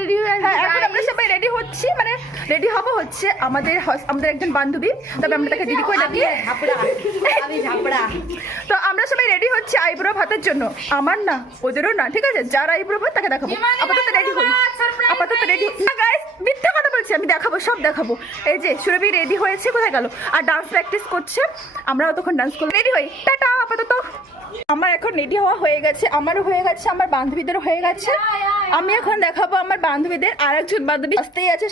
Ready হয়ে আসবে। এখন আমরা সবাই রেডি হচ্ছি, মানে রেডি হবো হচ্ছে আমাদের একজন বান্ধবী, তবে আমরা তাকে দিদি করে ডাকি। তো আমরা সবাই রেডি হচ্ছি আইব্রো ভাতের জন্য, আমার না ওদেরও না, ঠিক আছে? যার আইব্রো ভাত তাকে দেখাবো। আপাতত রেডি হই, আপাতত রেডি না গাইস, মিথ্যা কথা বলছি, আমি দেখাবো, সব দেখাবো। এই যে সুরভি রেডি হয়েছে, কোথায় গেল? আর ডান্স প্র্যাকটিস করছে, আমরাও তখন ডান্স করবো। রেডি হই, টাটা। আপাতত আমার এখন রেডি হওয়া হয়ে গেছে, আমারও হয়ে গেছে, আমার বান্ধবীদেরও হয়ে গেছে। আমি এখন দেখাবো আমার বান্ধবীদের। আর একজন বান্ধবী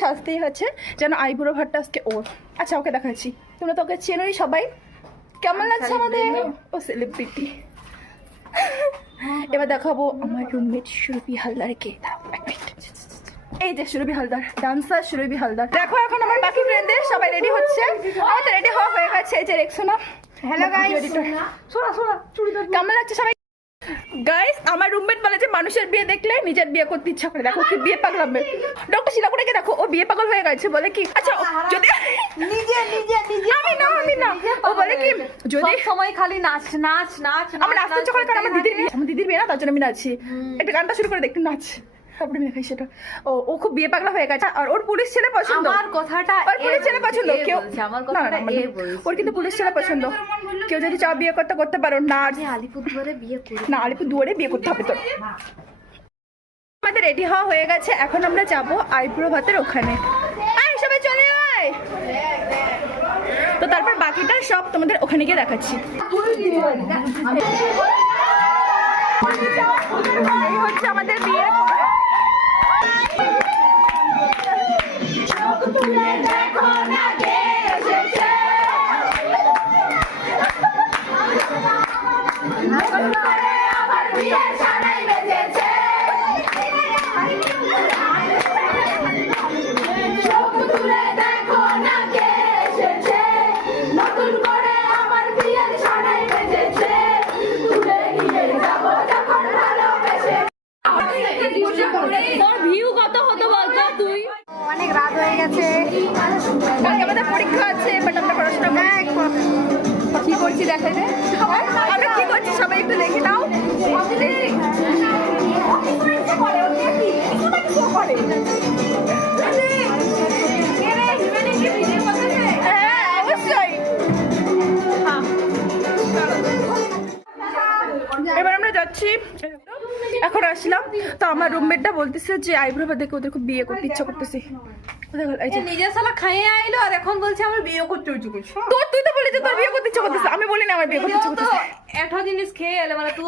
সাজতেই আছে যেন আইব্রো ভাতটা আজকে ওর। আচ্ছা ওকে দেখাচ্ছি, তোমরা তো ওকে চেনোই সবাই। কেমন লাগছে আমাদের? ও সেলিব্রিটি। এবার দেখাবো আমার রুমমেট সুরভি হালদারকে। এই যে সুরভি হালদার, ডান্সার সুরভি হালদার। দেখো এখন আমার বাকি ফ্রেন্ডদের সবাই রেডি হচ্ছে, আমাদের রেডি হওয়া হয়ে গেছে। এই যে রেক্সোনা। হ্যালো গাইস, কেমন লাগছে সবাই? গাইস আমার রুমমেট বলে যে মানুষের বিয়ে দেখলে নিজের বিয়ে করতে ইচ্ছা করে। দেখো কি বিয়ে পাগল হবে। ডক্টর শিলাপুরাকে দেখো, ও বিয়ে পাগল হয়ে গেছে। বলে কি, আচ্ছা যদি নিজে আমি না ও বলে কি যদি সময় খালি নাচ নাচ নাচ। আমার নাচতে ইচ্ছা করে, কারণ আমার দিদির বিয়ে না, তার জন্য আমি নাচি। একটা গানটা শুরু করে দেখতে নাচ, তারপরে আমি দেখাই সেটা। ও খুব বিয়ে পাগলা হয়ে গেছে। আর ওর পুলিশ ছেলে পছন্দ। আমার কথাটা ওর পুলিশ ছেলে পছন্দ। কেউ আমার কথাটা ওর কিন্তু পুলিশ ছেলে পছন্দ। কেউ যদি চাও বিয়ে করতে পারো। না আলিপুরদুয়ারে বিয়ে করি না, আলিপুরদুয়ারে বিয়ে করতে হবে তোর। আমাদের রেডি হওয়া হয়ে গেছে, এখন আমরা যাবো আইব্রো ভাতের ওখানে। আয় সবাই চলে আয়। তো তারপর বাকিটা সব তোমাদের ওখানে গিয়ে দেখাচ্ছি। এই হচ্ছে আমাদের বিয়ে। অনেক রাত হয়ে গেছে, কালকে আমাদের পরীক্ষা আছে, বাট আমরা পড়াশোনা কি করছি দেখাই দে। আমরা কি করছি সবাই একটু দেখে নাও। হ্যাঁ অবশ্যই। এবার আমরা যাচ্ছি, এখন আসলাম। তো আমার রুমমেটটা বলতেছে যে আইব্রো ভাত দেখে ওদের খুব বিয়ে করতে ইচ্ছা করতেছে। নিজের সালা খাইয়ে আইলো আর এখন বলছে আমার বিয়ে করতে ইচ্ছে করছে। তুই তো বলি যে তোর বিয়ে করতে ইচ্ছা করতেছে, আমি বলি না আমার বিয়ে করতে ইচ্ছা করতেছে। এত জিনিস খেয়ে এলে মানে তুই